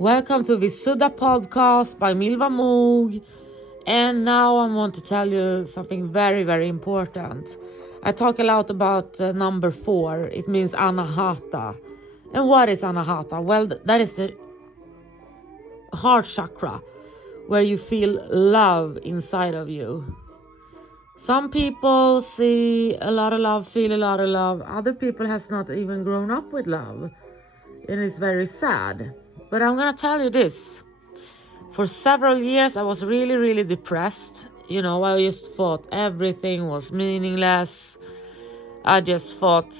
Welcome to Visuddha podcast by Milva Moog. And now I want to tell you something very, very important. I talk a lot about number 4. It means anahata. And what is anahata? Well, that is the heart chakra, where you feel love inside of you. Some people see a lot of love, feel a lot of love. Other people has not even grown up with love. And it's very sad. But I'm gonna tell you this. For several years I was really, really depressed. I just thought everything was meaningless. I just thought,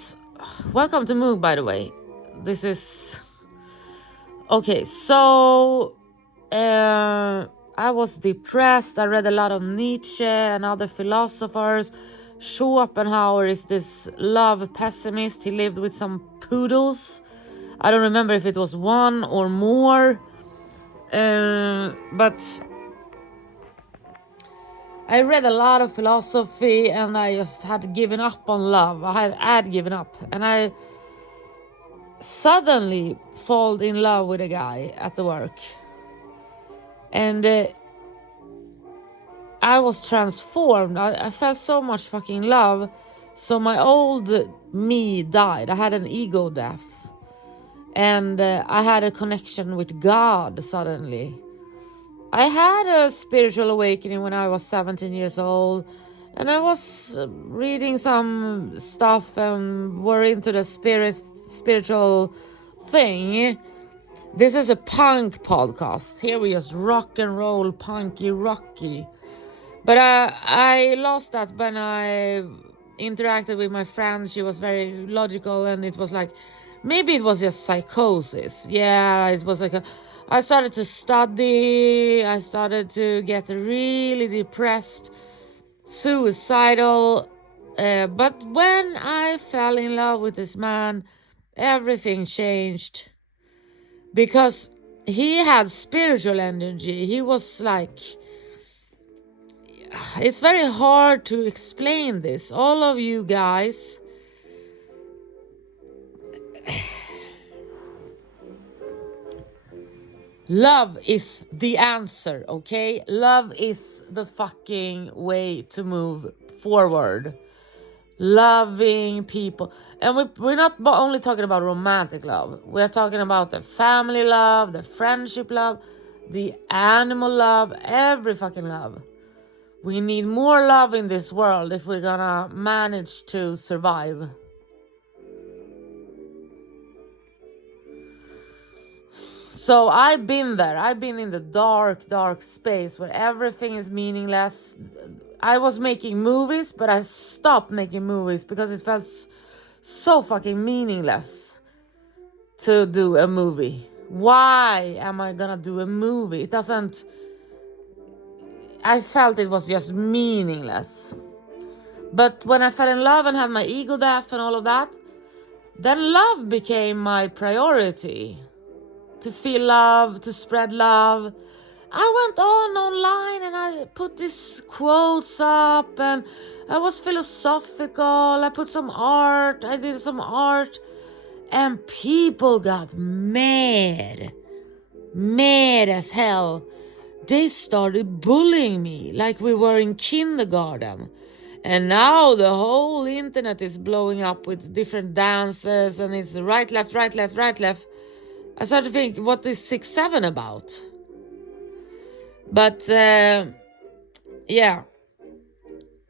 welcome to Moog, by the way. This is... Okay, so... I was depressed. I read a lot of Nietzsche and other philosophers. Schopenhauer is this love pessimist. He lived with some poodles. I don't remember if it was one or more. But I read a lot of philosophy and I just had given up on love. I had given up. And I suddenly fall in love with a guy at the work. And I was transformed. I felt so much fucking love. So my old me died. I had an ego death. And I had a connection with God suddenly. I had a spiritual awakening when I was 17 years old. And I was reading some stuff and were into the spiritual thing. This is a punk podcast. Here we just rock and roll, punky, rocky. But I lost that when I interacted with my friend. She was very logical and it was like, maybe it was just psychosis. Yeah, it was like I started to study. I started to get really depressed, suicidal. But when I fell in love with this man, everything changed. Because he had spiritual energy. He was like... It's very hard to explain this. All of you guys... Love is the answer, okay? Love is the fucking way to move forward. Loving people. And we're not only talking about romantic love. We're talking about the family love, the friendship love, the animal love, every fucking love. We need more love in this world if we're gonna manage to survive. So I've been there. I've been in the dark, dark space where everything is meaningless. I was making movies, but I stopped making movies because it felt so fucking meaningless to do a movie. Why am I gonna do a movie? It doesn't... I felt it was just meaningless. But when I fell in love and had my ego death and all of that, then love became my priority. To feel love, to spread love. I went online and I put these quotes up and I was philosophical. I put some art, I did some art, and people got mad. Mad as hell. They started bullying me like we were in kindergarten. And now the whole internet is blowing up with different dances and it's right, left, right, left, right, left. I started to think, what is 6-7 about? But, yeah.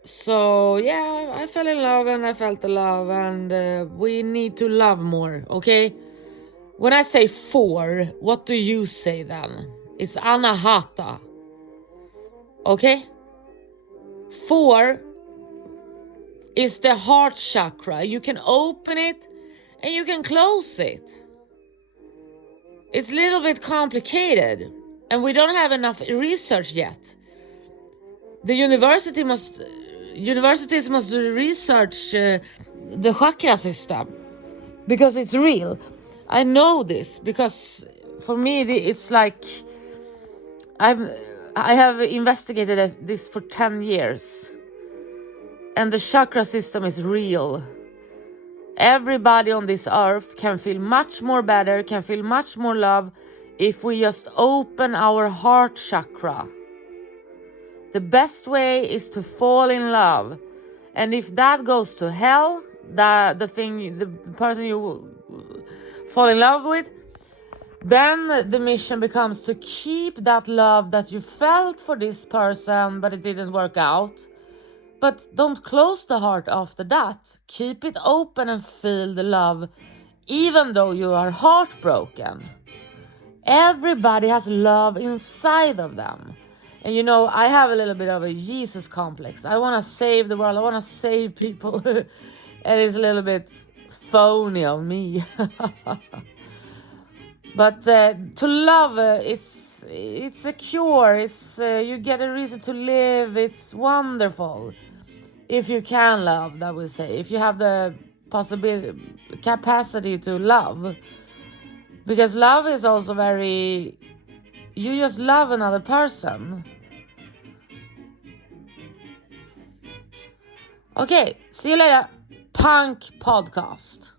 So, yeah, I fell in love and I felt the love and we need to love more, okay? When I say 4, what do you say then? It's anahata. Okay? 4 is the heart chakra. You can open it and you can close it. It's a little bit complicated and we don't have enough research yet. The universities must research the chakra system because it's real. I know this because for me it's like I have investigated this for 10 years and the chakra system is real. Everybody on this earth can feel much more better, can feel much more love if we just open our heart chakra. The best way is to fall in love. And if that goes to hell, the person you fall in love with, then the mission becomes to keep that love that you felt for this person, but it didn't work out. But don't close the heart after that. Keep it open and feel the love, even though you are heartbroken. Everybody has love inside of them. And you know, I have a little bit of a Jesus complex. I want to save the world. I want to save people. And it's a little bit phony of me. But to love, it's a cure. It's you get a reason to live. It's wonderful. If you can love, that would say. If you have the capacity to love. Because love is also very... You just love another person. Okay, see you later. Punk podcast.